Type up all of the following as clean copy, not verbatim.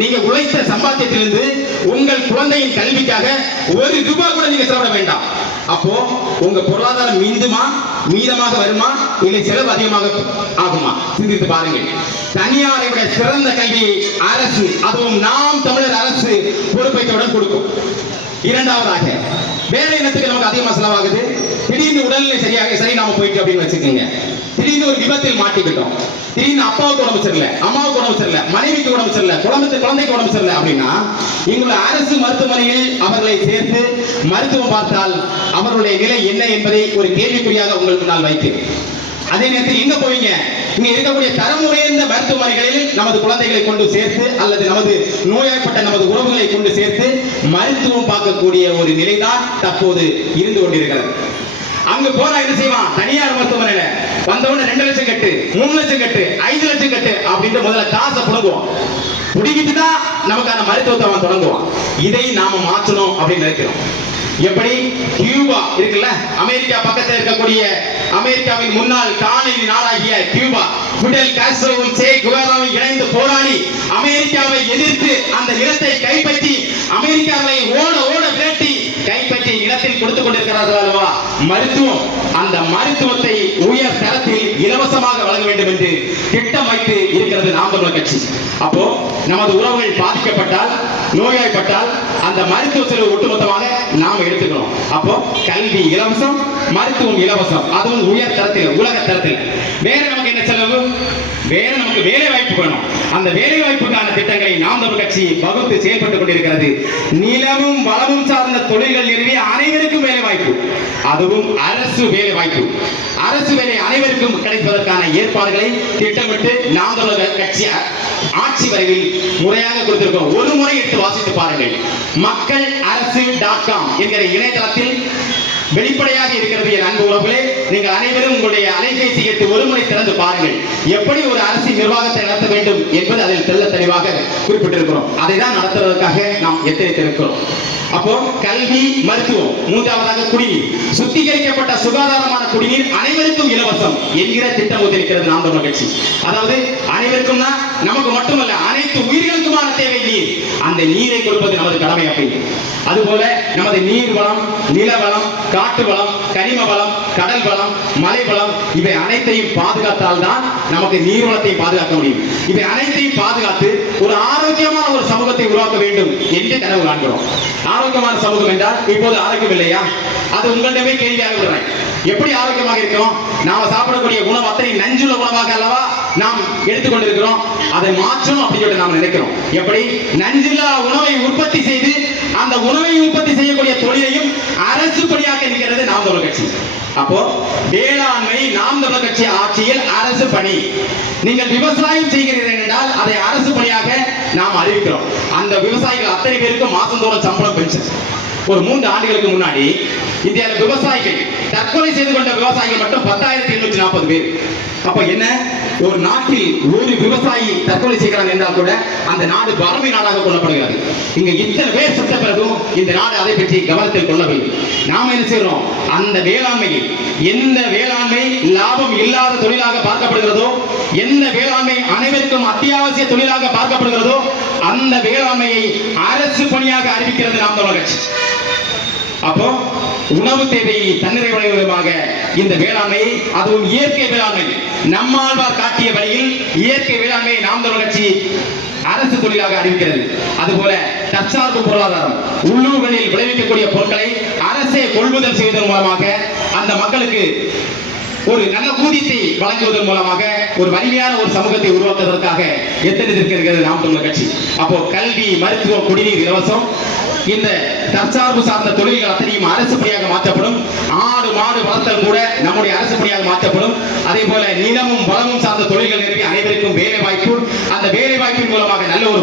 நீங்க உழைத்த சம்பாத்தியத்திலிருந்து உங்கள் குழந்தையின் கல்விக்காக ஒரு ரூபாய் கூட நீங்க செலவிட வேண்டாம். அப்போ உங்க பொருளாதாரம் மீதமாக வருமா, இல்லை செலவு அதிகமாக ஆகுமா? சிந்தித்து பாருங்கள். தனியாரை விட சிறந்த கல்வி அரசு, அதுவும் நாம் தமிழர் அரசு பொறுப்பைத்துடன் கொடுக்கும். இரண்டாவதாக, வேலை இனத்துக்கு நமக்கு அதிகமாக செலவாகுது. திடீர்னு உடல்நிலை சரி நாம போயிட்டு அப்படின்னு வச்சுக்கோங்க. திடீர்னு ஒரு விபத்தில் மாட்டிக்கிட்டோம். திடீர்னு அப்பாவுக்கு உடம்பு சரியில்லை, அம்மாவுக்கு உடம்பு சரியில்லை, மனைவிக்கு உடம்பு சரியில்லை, குழந்தைக்கு உடம்பு சரியில்லை அப்படின்னா எங்களுடைய அரசு மருத்துவமனையில் அவர்களை சேர்த்து மருத்துவம் பார்த்தால் அவர்களுடைய நிலை என்ன என்பதை ஒரு கேள்விக்குறியாக உங்களுக்கு முன்னால் வைத்து, அதே நேரத்தில் எங்க போவீங்க? இங்க இருக்கக்கூடிய தரம் உயர்ந்த மருத்துவமனைகளில் நமது குழந்தைகளை கொண்டு சேர்த்து அல்லது நமது நோய்வாய்ப்பட்ட நமது உறவுகளை கொண்டு சேர்த்து மருத்துவம் பார்க்கக்கூடிய ஒரு நிலைதான் தற்போது இருந்து கொண்டிருக்கிறது. அங்க போனா என்ன செய்வான்? தனியார் மருத்துவமனையில வந்தவன 2 லட்சம் கட்டு, 3 லட்சம் கட்டு, 5 லட்சம் கட்டு அப்படின்ற முதல்ல காசை புடுங்குவோம். புடிக்கிட்டு தான் நமக்கான மருத்துவத்தை அவன் தொடங்குவான். இதை நாம மாற்றணும் அப்படின்னு நினைக்கிறோம். எப்படி? கியூபா இருக்குல்ல, அமெரிக்கா பக்கத்தில் இருக்கக்கூடிய அமெரிக்காவின் முன்னாள் காலனி நாடாகிய கியூபா, பிடெல் காஸ்ட்ரோவும் சே குவேராவும் இணைந்து போராடி அமெரிக்காவை எதிர்த்து அந்த நிலத்தை கைப்பற்றி அமெரிக்காவை ஓட ஓட விரட்டி கைப்பற்றி நிலத்தில் கொடுத்துக் கொண்டிருக்கிறார்கள் அல்லவா மருத்துவம். அந்த மருத்துவத்தை உயர் தரத்தில் இலவசமாக வழங்க வேண்டும் என்று திட்டம் வைத்து இருக்கிறது நாம் தமிழர் கட்சி. அப்போ நமது உறவுகள் பாதிக்கப்பட்டால், நோய்வாய்ப்பட்டால் அந்த மருத்துவ செலவு ஒட்டுமொத்தமாக நாம் எடுத்துக்கணும். அப்போ கல்வி இலவசம், மருத்துவம் இலவசம், அதுவும் உயர் தரத்தில், உலக தரத்தில். வேற நமக்கு என்ன செலவு? வேற நமக்கு வேலை வாய்ப்பு வேணும். அந்த வேலை வாய்ப்புக்கான திட்டங்களை நாம் தமிழர் கட்சி வகுத்து செயல்பட்டுக் கொண்டிருக்கிறது. நிலமும் வளமும் சார்ந்த தொழில்கள் நிறுவி அனைவருக்கும் வேலை வாய்ப்பு, அதுவும் அரசு வேலை வாய்ப்பு. அரசு வேலை அனைவருக்கும் கிடைப்பதற்கான ஏற்பாடுகளை திட்டமிட்டு நாம் தமிழர் கட்சி ஆட்சி வரைவில் முறையாக கொடுத்திருக்கிறோம். ஒரு முறை எடுத்து வாசித்து பாருங்கள். மக்கள் அரசு.com என்கிற இணையதளத்தில் வெளிப்படையாக இருக்கிறது. என் அன்பு உறவுகளே, நீங்கள் அனைவரும் உங்களுடைய அலைபேசி எடுத்து ஒரு முறை திறந்து பாருங்கள். எப்படி ஒரு அரசு நிர்வாகத்தை நடத்த வேண்டும் என்பது அதில் தெள்ள தெளிவாக குறிப்பிட்டிருக்கிறோம். அதை தான் நடத்துவதற்காக நாம் எத்தனைத்திருக்கிறோம். அப்போ கல்வி, மருத்துவம், மூன்றாவதாக குடிநீர், சுத்திகரிக்கப்பட்ட சுகாதாரமான குடிநீர் அனைவருக்கும் இலவசம் என்கிற திட்டம் இருக்கிறது நாம் தமிழர் கட்சி. அதாவது அனைவருக்கும் நமக்கு மட்டுமல்ல, அனைத்து உயிர்களுக்குமான தேவை நீர். அந்த நீரை கொடுப்பது நமது கடமை. அப்படி அதுபோல நமது நீர் வளம், நில வளம், காட்டு வளம், கனிம வளம், கடல் வளம், மலை வளம், இவை அனைத்தையும் பாதுகாத்தால் தான் நமக்கு நீர் வளத்தை பாதுகாக்க முடியும். இவை அனைத்தையும் பாதுகாத்து ஒரு ஆரோக்கியமான ஒரு சமூகத்தை உருவாக்க வேண்டும் என்று கனவு காண்கிறோம். ஆரோக்கியமான சமூகம் என்றால் இப்போது ஆரோக்கியம் இல்லையா? அது உங்களிடமே கேள்வியாக விடுறேன். எப்படி ஆரோக்கியமாக இருக்கிறோம்? நாம சாப்பிடக்கூடிய உணவு அத்தனை நஞ்சுள்ள உணவாக அல்லவா நாம் எடுத்துக்கொண்டிருக்கிறோம். அதை மாற்றணும் அப்படின்னு சொல்லி நாம் நினைக்கிறோம். எப்படி? நஞ்சில்லா உணவை உற்பத்தி செய்து அந்த உணவை உற்பத்தி செய்யக்கூடிய தொழிலையும் அரசு பணியாக்க இருக்கிறது நாம் தமிழர் கட்சி. அப்போ வேளாண்மை நாம் தமிழர் கட்சி ஆட்சியில் அரசு பணி. நீங்கள் விவசாயம் செய்கிறீர்கள் என்றால் அதை அரசு பணியாக நாம் அறிவிக்கிறோம். அந்த விவசாயிகள் அத்தனை பேருக்கும் மாசந்தோறும் சம்பளம், பென்ஷன். ஒரு 3 ஆண்டுகளுக்கு முன்னாடி இந்தியாவில் விவசாயிகள் தற்கொலை செய்து கொண்ட விவசாயிகள் மட்டும் 10,840 பேர். அப்ப என்ன? ஒரு நாட்டில் ஒரு விவசாயி தற்கொலை செய்கிறான் என்றால் கூட அந்த நாடு வறுமை நாடாக கொள்ளப்படுகிறது. இங்க இத்தனை பேர் செத்த பிறகும் இந்த நாடு அதை பற்றி கவனத்தில் கொள்ளவில்லை. நாம என்ன செய்யறோம்? அந்த வேளாண்மையில் எந்த வேளாண்மை லாபம் இல்லாத தொழிலாக பார்க்கப்படுகிறதோ, எந்த வேளாண்மை அனைவருக்கும் அத்தியாவசிய தொழிலாக பார்க்கப்படுகிறதோ அந்த வேளாண்மையை அரசு பணியாக அறிவிக்கிறது நாம் தமிழர் கட்சி. அப்போ உணவு தேவையை தன்னிறைவு விதமாக இந்த வேளாண்மையை, அதுவும் இயற்கை வேளாண்மை, நம்மாழ்வார் காட்டிய வழியில் இயற்கை வேளாண்மையை நாம் தமிழர் கட்சி அரசு தொழிலாக அறிவிக்கிறது. அதுபோல தற்சார்பு பொருளாதாரம், உள்ளூர்களில் விளைவிக்கக்கூடிய பொருட்களை அரசே கொள்முதல் செய்வதன் மூலமாக அந்த மக்களுக்கு ஒரு நல்ல ஊதியத்தை வழங்குவதன் மூலமாக ஒரு வலிமையான ஒரு சமூகத்தை உருவாக்குவதற்காக எத்தனை நாம் தமிழர் கட்சி. அப்போ கல்வி, மருத்துவம், குடிநீர் இலவசம். இந்த தற்சார்பு சார்ந்த தொழில்கள் அத்தனையும் அரசு பணியாக மாற்றப்படும். ஆடு மாடு வளர்த்தல் கூட நம்முடைய அரசு பணியாக மாற்றப்படும். அதே போல நிலமும் வளமும் சார்ந்த தொழில்கள் நிறுவி அனைவருக்கும் வேலை வாய்ப்பு. அந்த வேலை வாய்ப்பின் மூலமாக நல்ல ஒரு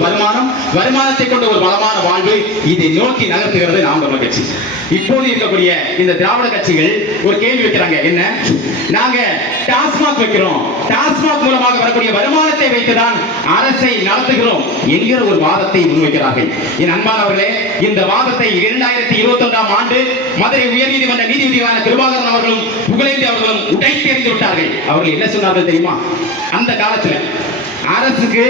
வருமானத்தை கொண்ட ஒரு வளமான வாழ்வு, இதை நோக்கி நகர்த்துகிறது நாம் தமிழர் கட்சி. இப்போது இருக்கக்கூடிய இந்த திராவிட கட்சிகள் ஒரு கேள்வி வைக்கிறாங்க. என்ன? நாங்க டாஸ்மாக் வைக்கிறோம், டாஸ்மாக் மூலமாக வரக்கூடிய வருமானத்தை வைத்துதான் அரசை நடத்துகிறோம் என்கிற ஒரு வாதத்தை முன்வைக்கிறார்கள். என் அன்பானவர்களே, இந்த வாதத்தை 2021ஆம் ஆண்டு மதுரை உயர்நீதிமன்ற நீதிபதியான கிருபாகரன் அவர்களும் புகழேந்தி அவர்களும் உடைத்தெறிந்து விட்டார்கள். அவர்கள் என்ன சொன்னார்கள் தெரியுமா? அந்த காலத்துல அரசுக்கு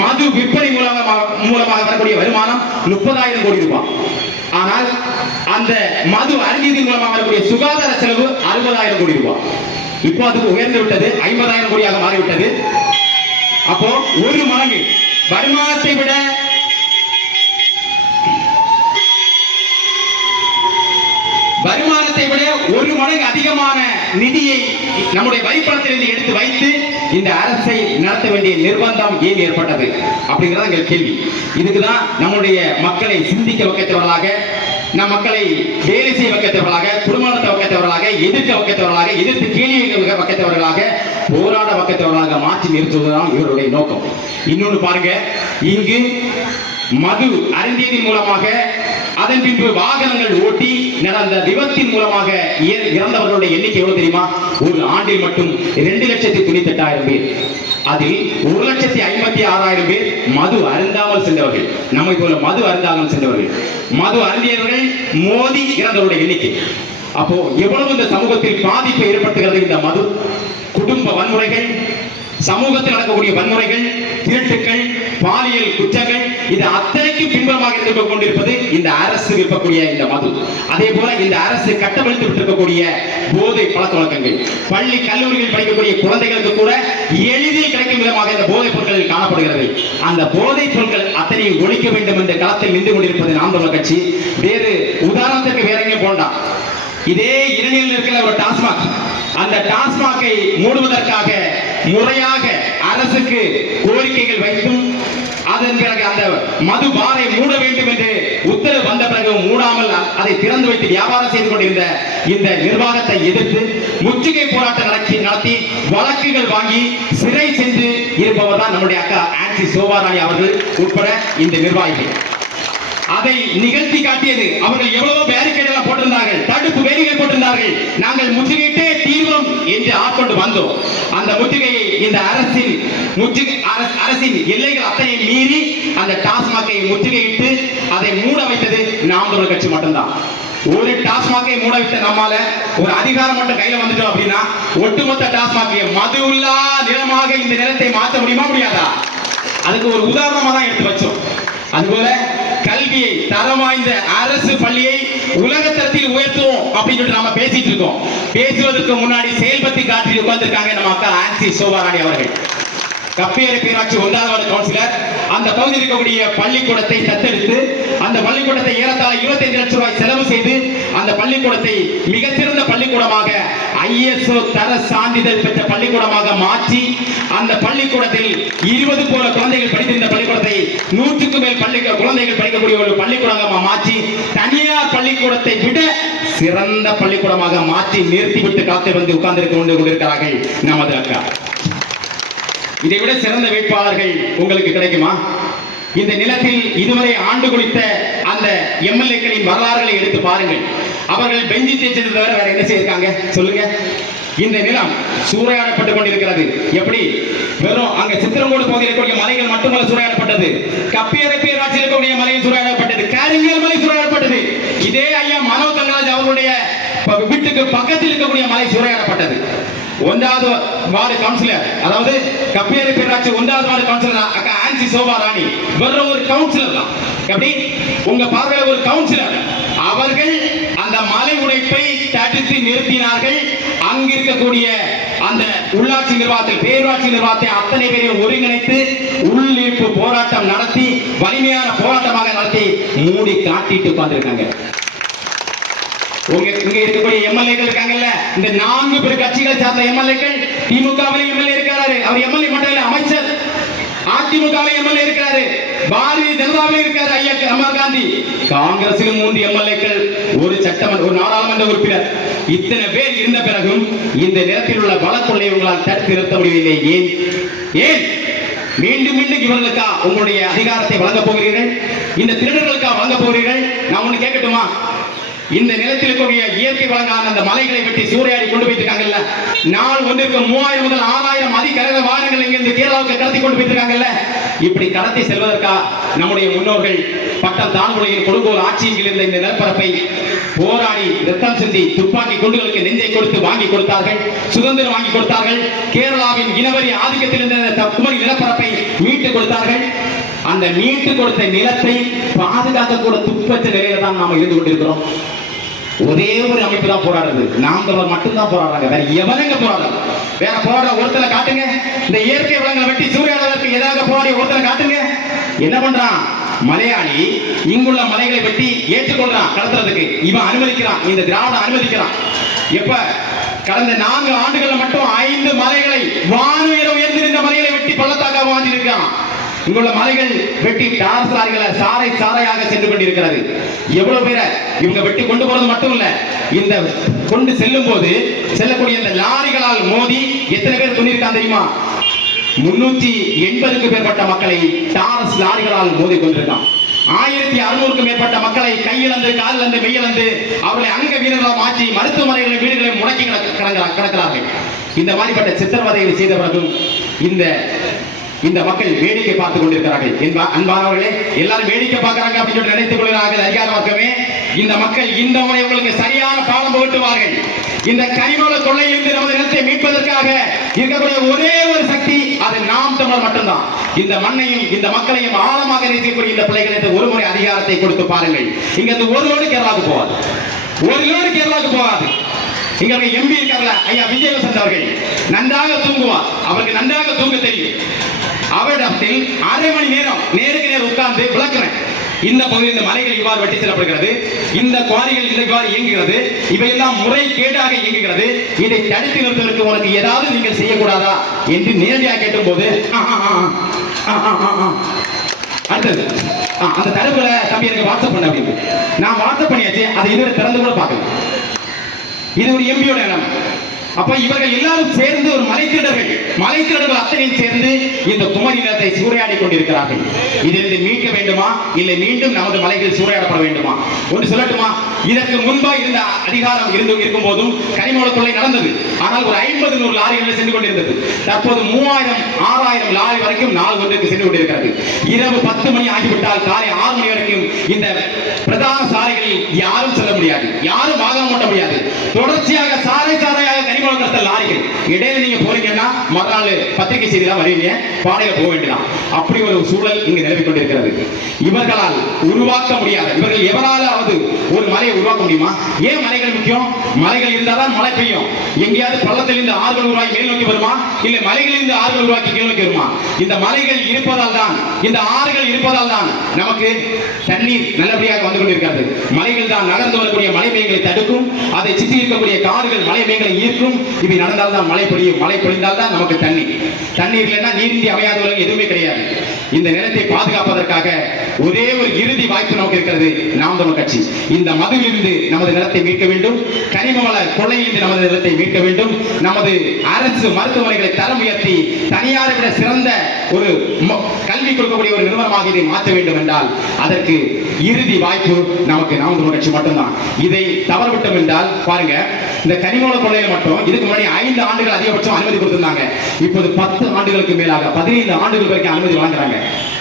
மது விற்பனை மூலமாக வரக்கூடிய வருமானம் 30,000 கோடி ரூபாய். ஆனால் அந்த மது அருந்தியதன் மூலமாக வரக்கூடிய சுகாதார செலவு 60,000 கோடி ரூபாய். இப்போ அதுக்கு உயர்ந்து விட்டது, 50,000 கோடியாக மாறிவிட்டது. அப்போ ஒரு மடங்கு வருமானத்தை விட ஒரு மடங்கு அதிகமான நிதியை நம்முடைய வரிப்பணத்திலிருந்து எடுத்து வைத்து இந்த அரசை நடத்த வேண்டிய நிர்பந்தம் ஏன் ஏற்பட்டது அப்படிங்கிறத எங்கள் கேள்வி. இதுக்குதான் நம்முடைய மக்களை சிந்திக்க வைக்கத்தவர்களாக, நம் மக்களை வேலை செய்ய வைக்கத்தவர்களாக, குடும்பத்தை வைக்கத்தவர்களாக, எதிர்க்க வைக்கத்தவர்களாக, எதிர்த்து கேள்வி வைக்கத்தவர்களாக, போராட வைக்கத்தவர்களாக மாற்றி நிறுத்துவதுதான் இவருடைய நோக்கம். இன்னொன்று பாருங்க, இங்கு மது அருந்தியதன் மூலமாக அதன் பின்பு வாகனங்கள் ஓட்டி நடந்த விபத்தின் மூலமாக இறந்தவர்களுடைய எண்ணிக்கை எவ்வளவு தெரியுமா? ஒரு ஆண்டில் மட்டும் 2,98,000 பேர். அதில் 1,56,000 பேர் மது அருந்தாமல் சென்றவர்கள். நம்மை போல மது அருந்தாமல் சென்றவர்கள், மது அருந்தியவர்கள் மோதி இறந்தவருடைய எண்ணிக்கை. அப்போ எவ்வளவு இந்த சமூகத்தில் பாதிப்பை ஏற்படுத்துகிறது இந்த மது. குடும்ப வன்முறைகள், சமூகத்தில் நடக்கக்கூடிய வன்முறைகள், திருட்டுக்கள், பாலியல் குற்றங்கள், இது அத்தனைக்கு பின்புலமாக இருந்து கொண்டிருப்பது இந்த அரசு விற்கக்கூடிய இந்த மது. அதே போல இந்த அரசு கட்டமைத்து விட்டிருக்கக்கூடிய போதை பழக்க வழக்கங்கள், பள்ளி கல்லூரிகளில் படிக்கக்கூடிய குழந்தைகளுக்கு கூட எளிதில் கிடைக்கும் விதமாக இந்த போதைப் பொருட்கள் காணப்படுகிறது. அந்த போதைப் பொருட்கள் அத்தனையும் ஒழிக்க வேண்டும் என்ற களத்தில் நின்று கொண்டிருப்பது நாம் தமிழர் கட்சி. வேறு உதாரணத்திற்கு வேற எங்கே போண்டா, இதே இளைஞர்கள் இருக்கிற ஒரு டாஸ்மாக், அந்த டாஸ்மாகை மூடுவதற்காக முறையாக அரசுக்கு கோரிக்கைகள் வைத்தும் அதன் பிறகு அந்த மது பாரை மூட வேண்டும் என்று உத்தரவு வந்த பிறகு மூடாமல் அதை திறந்து வைத்து வியாபாரம் செய்து கொண்டிருந்த இந்த நிர்வாகத்தை எதிர்த்து முற்றுகை போராட்டம் நடத்தி வழக்குகள் வாங்கி சிறை சென்று இருப்பவர் தான் நம்முடைய அக்கா ஆன்சி சோபாராணி அவர்கள் உட்பட இந்த நிர்வாகிகள். அதை நிகழ்த்தி காட்டியது. அவர்கள் எவ்வளவோ பேரிகேட் எல்லாம் போட்டிருந்தார்கள், தடுப்பு வேலிகள் போட்டிருந்தார்கள். நாங்கள் முற்றுகையிட்டே தீர்வோம் என்று ஆட்கொண்டு வந்தோம். அந்த முற்றுகையை இந்த அரசின் எல்லைகள் அத்தனை மீறி அந்த டாஸ்மாகை முற்றுகையிட்டு அதை மூட வைத்தது நாம் தமிழர் கட்சி மட்டும்தான். ஒரு டாஸ்மாகை மூட வைத்த நம்மால ஒரு அதிகாரம் மட்டும் கையில வந்துட்டோம் அப்படின்னா ஒட்டுமொத்த டாஸ்மாகை மதுவில்லா நிலமாக இந்த நிலத்தை மாற்ற முடியுமா, முடியாதா? அதுக்கு ஒரு உதாரணமா தான் எடுத்து வச்சோம். அதுபோல கல்வியை, தரம் வாய்ந்த அரசு பள்ளியை உலகத்தரத்தில் உயர்த்துவோம் அப்படின்னு நாம பேசிட்டு இருக்கோம். பேசுவதற்கு முன்னாடி செயல்படுத்தி காட்டி உட்கார்ந்திருக்காங்க நம்ம அக்கா ஆன்சி சோபாராணி அவர்கள். கப்பேறு பேராட்சி 1வது வார்டு கவுன்சிலர் அந்த பகுதியில் இருக்கக்கூடிய பள்ளிக்கூடத்தை தத்தெடுத்து அந்த பள்ளிக்கூடத்தை ஏறத்தாழ 25 லட்சம் ரூபாய் செலவு செய்து அந்த பள்ளிக்கூடத்தை மிகச்சிறந்த பள்ளிக்கூடமாக ISO தர சான்றிதழ் பெற்ற பள்ளிக்கூடமாக மாற்றி அந்த பள்ளிக்கூடத்தில் 20 போல குழந்தைகள் படித்திருந்த பள்ளிக்கூடத்தை 100க்கு மேல் குழந்தைகள் படிக்கக்கூடிய ஒரு பள்ளிக்கூடமாக மாற்றி தனியார் பள்ளிக்கூடத்தை விட சிறந்த பள்ளிக்கூடமாக மாற்றி நிறுத்திவிட்டு காத்து வந்து உட்கார்ந்து கொண்டிருக்கிறார்கள் நமது அக்கா. இதை விட சிறந்த வேட்பாளர்கள் உங்களுக்கு கிடைக்குமா? இந்த நிலத்தில் இதுவரை ஆண்டு குளித்த அந்த எம்எல்ஏக்களின் வரலாறுகளை எடுத்து பாருங்கள். அவர்கள் பெஞ்சி தேய்ச்சது தவிர வேற என்ன செய்திருக்காங்க சொல்லுங்க? இந்த நிலம் சூறையாடப்பட்டுக் கொண்டிருக்கிறது. எப்படி? வெறும் அங்க சித்திரங்கோடு பகுதியில் இருக்கக்கூடிய மலைகள் மட்டுமல்ல சூறையாடப்பட்டது, கப்பியரை பேராட்சியில் இருக்கக்கூடிய மலைகள் சூறையாடப்பட்டது, காரிங்கல் மலை சூறையாடப்பட்டது. இதே ஐயா மனோ தங்கராஜ் அவர்களுடைய வீட்டுக்கு பக்கத்தில் இருக்கக்கூடிய மலை சூறையாடப்பட்டது. 1வது வார்டு கவுன்சிலர், அதாவது கப்பியரை பேராட்சி 1வது வார்டு கவுன்சிலர் அக்கா ஆன்சி சோபாராணி வெறும் ஒரு கவுன்சிலர் தான். எப்படி? உங்க பார்வையில் ஒரு கவுன்சிலர். அவர்கள் அந்த மலை உடைப்பை தடுத்து நிறுத்தினார்கள். அங்கு இருக்கக்கூடிய அந்த உள்ளாட்சி நிர்வாகத்தில், பேரூராட்சி நிர்வாகத்தை அத்தனை பேரையும் ஒருங்கிணைத்து உள்ளிருப்பு போராட்டம் நடத்தி வலிமையான போராட்டமாக நடத்தி மூடி காட்டிட்டு உட்கார்ந்திருக்காங்க. இங்க இருக்கக்கூடிய எம்எல்ஏக்கள் இருக்காங்கல்ல, இந்த 4 பேர் கட்சிகளை சார்ந்த எம்எல்ஏக்கள், திமுகவிலும் எம்எல்ஏ இருக்காரு, அவர் எம்எல்ஏ மட்டும் இல்ல அமைச்சர், அதிமுகவிலும் எம்எல்ஏ இருக்காரு, பாரதிய ஜனதாவிலும் இருக்காரு ஐயா அமர்காந்தி, காங்கிரசிலும் 3 எம்எல்ஏக்கள், ஒரு சட்டமன்ற ஒரு நாடாளுமன்ற உறுப்பினர். இத்தனை பேர் இருந்த பிறகும் இந்த நிலத்தில் உள்ள வழக்கொள்ளை உங்களால் தடுத்து நிறுத்த முடியவில்லை. ஏன்? ஏன் மீண்டும் மீண்டும் இவர்களுக்கா உங்களுடைய அதிகாரத்தை வழங்க போகிறீர்கள்? இந்த திருடர்களுக்கா வழங்க போகிறீர்கள்? நான் ஒண்ணு கேட்கட்டுமா? இந்த நிலத்தில் இருக்கக்கூடிய இயற்கை வழங்கான அந்த மலைகளை வெட்டி சூறையாடி கொண்டு போயிருக்காங்கல்ல, நாள் ஒன்றிற்கு 3000 முதல் 6000 அதிகரக வாகனங்கள் இங்கிருந்து கேரளாவுக்கு கடத்தி கொண்டு போயிருக்காங்கல்ல, இப்படி கடத்தி செல்வதற்கா நம்முடைய முன்னோர்கள் பட்டம் தான்முறையில் கொடுங்கோல் ஆட்சியின் கீழ் இருந்த இந்த நிலப்பரப்பை போராடி ரத்தம் சிந்தி துப்பாக்கி குண்டுகளுக்கு நெஞ்சை கொடுத்து வாங்கி கொடுத்தார்கள், சுதந்திரம் வாங்கி கொடுத்தார்கள். கேரளாவின் இனவரி ஆதிக்கத்தில் இருந்த குமரி நிலப்பரப்பை மீட்டு கொடுத்தார்கள். அந்த மீட்டு கொடுத்த நிலத்தை பாதுகாக்க கூட துப்பற்ற நிலையில தான் நாம இருந்து கொண்டிருக்கிறோம். ஒரே ஒரு அமைப்பு தான் போராடுறது, நாம் தமிழர் மட்டும்தான் போராடுறாங்க. வேற எவனுங்க போராடுறது? வேற போராட ஒருத்தரை காட்டுங்க. இந்த இயற்கை வளங்களை வெட்டி சூறையாடுவதற்கு எதாக போராடி ஒருத்தரை காட்டுங்க. என்ன பண்றான்? மலையாளி இங்குள்ள மலைகளை வெட்டி ஏற்றுக்கொள்றான், கடத்துறதுக்கு இவன் அனுமதிக்கிறான், இந்த திராவிட அனுமதிக்கிறான். எப்ப? கடந்த 4 ஆண்டுகள்ல மட்டும் 5 மலைகளை வானுயர உயர்ந்திருந்த மலைகளை வெட்டி பள்ளத்தாக்காக மாற்றிருக்கான். இங்குள்ள மலைகள் வெட்டி டார் சாலைகளை சாறை சாறையாக சென்று கொண்டிருக்கிறது. எவ்வளவு பேரை இவங்க வெட்டி கொண்டு போறது மட்டும் இல்ல, இந்த கொண்டு செல்லும் போது செல்லக்கூடிய இந்த லாரிகளால் மோதி எத்தனை பேர் கொண்டிருக்காங்க தெரியுமா? 380க்கு மேற்பட்ட மக்களை டாரஸ் லாரிகளால் மோதி கொண்டிருக்கான். 1600க்கும் மேற்பட்ட மக்களை கையிழந்து காலிழந்து மெய்யிழந்து அவர்களை அங்க வீரர்களாக மாற்றி மருத்துவமனைகளின் வீடுகளை முடக்கி கிடக்கிறார்கள். இந்த மாதிரிப்பட்ட சித்திரவதைகளை செய்தவர்களும் இந்த மக்கள் வேடிக்கை பார்த்துக் கொண்டிருக்கிறார்கள். அன்பானவர்களே, எல்லாரும் வேடிக்கை பார்க்கிறாங்க அப்படின்னு நினைத்துக் கொள்கிறார்கள் அதிகார வர்க்கமே. இந்த மக்கள் இந்த முறை உங்களுக்கு சரியான பாடம் புகட்டுவார்கள். இந்த கனிமவள கொள்ளையிலிருந்து நமது நிலத்தை மீட்பதற்காக இருக்கக்கூடிய ஒரே ஒரு சக்தி, அது நாம் தமிழர் மட்டும்தான். இந்த மண்ணையும் இந்த மக்களையும் ஆழமாக நேசிக்கக்கூடிய இந்த பிள்ளைகளுக்கு ஒரு முறை அதிகாரத்தை கொடுத்து பாருங்கள். இங்க இந்த ஒரு லோடு கேரளாவுக்கு போகாது, ஒரு லோடு கேரளாவுக்கு போகாது. இங்க எம்பி இருக்கார்ல ஐயா விஜயவசந்த் அவர்கள் நன்றாக தூங்குவார், அவருக்கு நன்றாக தூங்க தெரியும். அவரிடத்தில் 1/2 மணி நேரம் நேருக்கு நேர் உட்கார்ந்து விளக்குறேன். இந்த பகுதியில் இந்த மலைகள் இவ்வாறு வெட்டி செல்லப்படுகிறது, இந்த குவாரிகள் இவ்வாறு இயங்குகிறது, இவையெல்லாம் முறைகேடாக இயங்குகிறது, இதை தடுத்து நிறுத்துவதற்கு உனக்கு ஏதாவது நீங்கள் செய்யக்கூடாதா என்று நேரடியாக கேட்டும் போது அடுத்தது அந்த தரவுகளை தம்பி எனக்கு வாட்ஸ்அப் பண்ண அப்படின்னு நான் வாட்ஸ்அப் பண்ணியாச்சு. அதை இதுவரை திறந்து கூட பார்க்கல. இது ஒரு எம்பியோட இடம். அப்ப இவர்கள் எல்லாரும் சேர்ந்து ஒரு மலைத்திருடர்கள் அத்தனையும் சேர்ந்து இந்த குமரி நிலத்தை சூறையாடி கொண்டிருக்கிறார்கள். இதிலிருந்து மீட்க வேண்டுமா, இல்லை மீண்டும் நமது மலைகள் சூறையாடப்பட வேண்டுமா? ஒன்று சொல்லட்டுமா? இதற்கு முன்பா இருந்த அதிகாரம் இருக்கும் போதும் கனிமவள கொள்ளை நடந்தது. ஆனால் ஒரு 50-100 லாரிகள் சென்று கொண்டிருந்தது. தற்போது 3000-6000 லாரி வரைக்கும் நாள் ஒன்றுக்கு சென்று கொண்டிருக்கிறது. இரவு 10 மணி ஆகிவிட்டால் காலை 6 மணி வரைக்கும் இந்த பிரதான சாலைகளில் யாரும் செல்ல முடியாது, யாரும் வாகனம் ஓட்ட முடியாது. தொடர்ச்சியாக சாலை சாலையாக கனிமவள லாரிகள். இடையில நீங்க போறீங்கன்னா மறுநாள் பத்திரிகை செய்திலாம் வருவீங்க, பாடையில போக வேண்டியதான். அப்படி ஒரு சூழல் இங்கு நிலவிக் கொண்டிருக்கிறது. இவர்களால் உருவாக்க முடியாது. இவர்கள் எவராலாவது ஒரு மலையை உருவாக்க முடியுமா? ஏன் மலைகள் முக்கியம்? மலைகள் இருந்தால்தான் மழை பெய்யும். எங்கேயாவது பள்ளத்திலிருந்து ஆறுகள் உருவாக்கி மேல் நோக்கி வருமா, இல்ல மலைகளிலிருந்து ஆறுகள் உருவாக்கி கீழ் நோக்கி வருமா? இந்த மலைகள் இருப்பதால் தான், இந்த ஆறுகள் இருப்பதால் தான் நமக்கு தண்ணீர் நல்லபடியாக வந்து கொண்டிருக்கிறது. மலைகள் தான் நகர்ந்து வரக்கூடிய மழை மேகங்களை தடுக்கும், அதை சுற்றி இருக்கக்கூடிய காடுகள் மழை மேகங்களை ஈர்க்கும். இவை நடந்தால் தான் மழை பொழியும், மழை பொழிந்தால் தான் நமக்கு தண்ணீர் இல்லைன்னா நீரின்றி அமையாத உலகம் எதுவுமே கிடையாது. இந்த நிலத்தை பாதுகாப்பதற்காக ஒரே ஒரு இறுதி வாய்ப்பு நமக்கு இருக்கிறது, நாம் தமிழர் கட்சி. இந்த மதுவிலிருந்து நமது நிலத்தை மீட்க வேண்டும், கனிமவள கொள்ளையிலிருந்து நமது நிலத்தை மீட்க வேண்டும். நமது அரசு மருத்துவமனைகளை தரம் உயர்த்தி தனியாரை விட சிறந்த ஒரு கல்வி கொடுக்கக்கூடிய ஒரு நிறுவனமாக இதை மாற்ற வேண்டும் என்றால் அதற்கு இறுதி வாய்ப்பு நமக்கு நாம் தமிழர் கட்சி மட்டும்தான். இதை தவறவிட்டோம் என்றால் பாருங்க, இந்த கனிமவள கொள்ளையில மட்டும் இதுக்கு முன்னாடி 5 ஆண்டுகள் அதிகபட்சம் அனுமதி கொடுத்திருந்தாங்க. இப்போது 10 ஆண்டுகளுக்கு மேலாக 15 ஆண்டுகள் வரைக்கும் அனுமதி வழங்குறாங்க.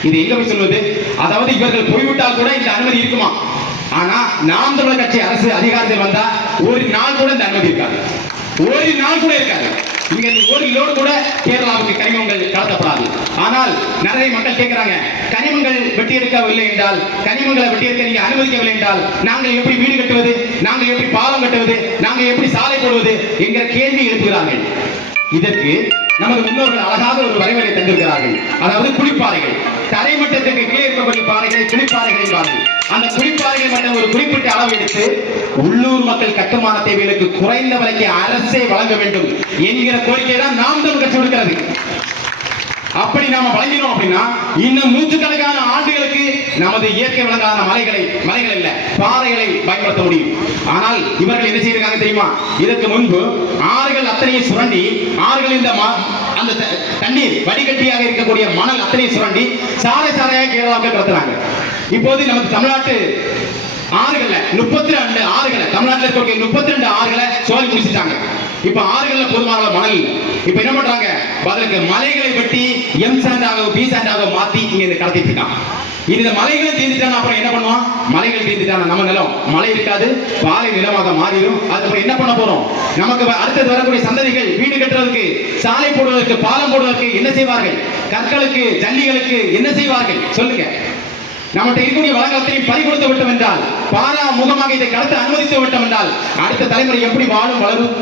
இது எங்க போய் சொல்வது? அதாவது இவர்கள் போய்விட்டால் கூட இந்த அனுமதி இருக்குமா? ஆனா நாம் தமிழர் கட்சி அரசு அதிகாரத்தில் வந்தா ஒரு நாள் கூட இந்த அனுமதி இருக்காது, ஒரு நாள் கூட இருக்காது. இங்க ஒரு லோடு கூட கேரளாவுக்கு கனிமங்கள் கடத்தப்படாது. ஆனால் நிறைய மக்கள் கேட்கிறாங்க, கனிமங்கள் வெட்டியெடுக்கவில்லை என்றால், கனிமங்களை வெட்டியெடுக்க நீங்க அனுமதிக்கவில்லை என்றால் நாங்கள் எப்படி வீடு கட்டுவது, நாங்கள் எப்படி பாலம் கட்டுவது, நாங்கள் எப்படி சாலை போடுவது என்கிற கேள்வி எழுப்புகிறார்கள். இதற்கு நமது முன்னோர்கள் அழகாக ஒரு வரைமுறை தந்திருக்கிறார்கள். அதாவது குளிப்பாறைகள், தரைமட்டத்திற்கு கீழே இருக்கக்கூடிய பாறைகளை குளிப்பாறைகள் என்பார்கள். அந்த குளிப்பாறைகள் மட்டும் ஒரு குறிப்பிட்ட அளவு எடுத்து உள்ளூர் மக்கள் கட்டுமான தேவைகளுக்கு குறைந்த விலைக்கு அரசே வழங்க வேண்டும் என்கிற கோரிக்கை தான் நாம் தமிழர் கட்சி இருக்கிறது. அப்படி நாம வழங்கினோம் அப்படின்னா இன்னும் நூற்றுக்கணக்கான ஆண்டுகளுக்கு நமது இயற்கை வளங்கான மலைகள் இல்ல பாறைகளை பயன்படுத்த முடியும். ஆனால் இவர்கள் என்ன செய்யறாங்க தெரியுமா? இதற்கு முன்பு ஆறுகள் அத்தனையும் சுரண்டி, ஆறுகள் இந்த அந்த தண்ணீர் வடிகட்டியாக இருக்கக்கூடிய மணல் அத்தனையும் சுரண்டி சாலை சாலையாக கேரளாவுக்கு கடத்துறாங்க. இப்போது நமது தமிழ்நாட்டு ஆறுகள்ல 32 ஆறுகளை, தமிழ்நாட்டில் இருக்கக்கூடிய 32 ஆறுகளை சோழி முடிச்சுட்டாங்க. இப்ப ஆறுகள்ல போதுமான மணல் இல்லை. இப்ப என்ன பண்றாங்க? பதிலுக்கு மலைகளை வெட்டி எம் சாண்டாக பி சாண்டாக மாத்தி வச்சிருக்கான். இந்த மலைகள் தீர்ந்துட்டான அப்புறம் என்ன பண்ணுவான்? மலைகள் தீர்ந்துட்டான நம்ம நிலம் மழை இருக்காது, பாலை நிலமாக மாறிடும். அதுக்கப்புறம் என்ன பண்ண போறோம்? நமக்கு அடுத்தது வரக்கூடிய சந்ததிகள் வீடு கட்டுறதுக்கு, சாலை போடுவதற்கு, பாலம் போடுவதற்கு என்ன செய்வார்கள்? கற்களுக்கு, ஜல்லிகளுக்கு என்ன செய்வார்கள்? சொல்லுங்க. நம்மகிட்ட இருக்கக்கூடிய வளங்களையும் பறி கொடுத்து விட்டோம் என்றால், பாரா முகமாக இதை கடத்த அனுமதித்து விட்டோம் என்றால், அடுத்த தலைமுறை எப்படி வாழும், வளரும்?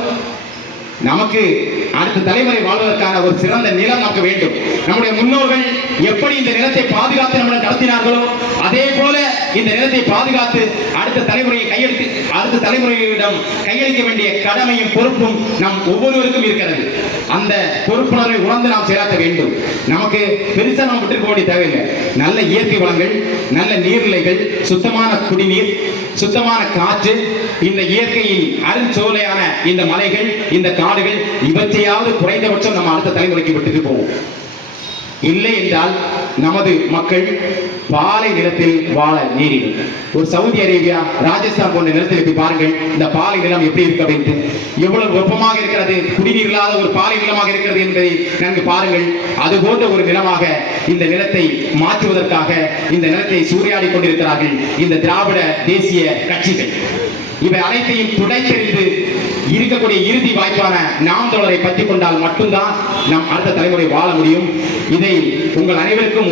நமக்கு அடுத்த தலைமுறை வாழ்வதற்கான ஒரு சிறந்த நிலம் நமக்கு வேண்டும். நம்முடைய முன்னோர்கள் எப்படி இந்த நிலத்தை பாதுகாத்து நம்மளை நடத்தினார்களோ அதே போல இந்த நிலத்தை பாதுகாத்து அடுத்த தலைமுறையை அடுத்த தலைமுறையிடம் கையளிக்க வேண்டிய கடமையும் பொறுப்பும் நம் ஒவ்வொருவருக்கும் இருக்கிறது. அந்த பொறுப்புணர்வை உணர்ந்து நாம் செயலாற்ற வேண்டும். நமக்கு பெருசா நம்ம விட்டு போக தேவையில்லை. நல்ல இயற்கை வளங்கள், நல்ல நீர்நிலைகள், சுத்தமான குடிநீர், சுத்தமான காற்று, இந்த இயற்கையின் அருஞ்சோலையான இந்த மலைகள், இந்த காடுகள், இவற்றையாவது குறைந்தபட்சம் நம்ம அடுத்த தலைமுறைக்கு விட்டுட்டு போவோம். இல்லை என்றால் நமது மக்கள் பாலை நிலத்தில் வாழ நேரிடும். ஒரு சவுதி அரேபியா, ராஜஸ்தான் போன்ற நிலத்தில் எப்படி பாருங்கள், இந்த பாலை நிலம் எப்படி இருக்கு அப்படின்ட்டு, எவ்வளவு வெப்பமாக இருக்கிறது, குடிநீர் இல்லாத ஒரு பாலை நிலமாக இருக்கிறது என்பதை நன்கு பாருங்கள். அது போன்ற ஒரு நிலமாக இந்த நிலத்தை மாற்றுவதற்காக இந்த நிலத்தை சூறையாடி கொண்டிருக்கிறார்கள் இந்த திராவிட தேசிய கட்சிகள். இவை அனைத்தையும் துடைத்தெறிந்து இருக்கக்கூடிய இறுதி வாய்ப்பான நாம் தொடரை பற்றி கொண்டால் மட்டும்தான் நம் அடுத்த தலைமுறை வாழ முடியும். இதை உங்கள் அனைவருக்கும்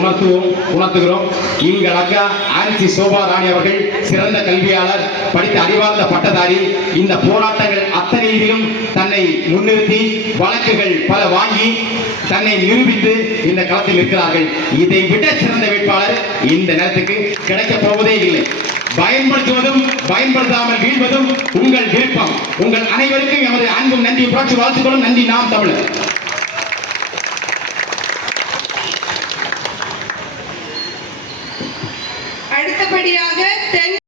உணர்த்துகிறோம். எங்கள் அக்கா ஆன்சி சோபா ராணி அவர்கள் சிறந்த கல்வியாளர், படித்த அறிவார்ந்த பட்டதாரி. இந்த போராட்டங்கள் அத்தனையிலும் தன்னை முன்னிறுத்தி வழக்குகள் பல வாங்கி தன்னை நிரூபித்து இந்த களத்தில் இருக்கிறார்கள். இதை விட சிறந்த வேட்பாளர் இந்த நேரத்துக்கு கிடைக்கப் போவதே இல்லை. பயன்படுத்துவதும் பயன்படுத்தாமல் வீழ்வதும் உங்கள் விருப்பம். உங்கள் அனைவருக்கும் எமது அன்பும் நன்றி புரட்சி வாழ்த்துக்களும். நன்றி. நாம் தமிழர்.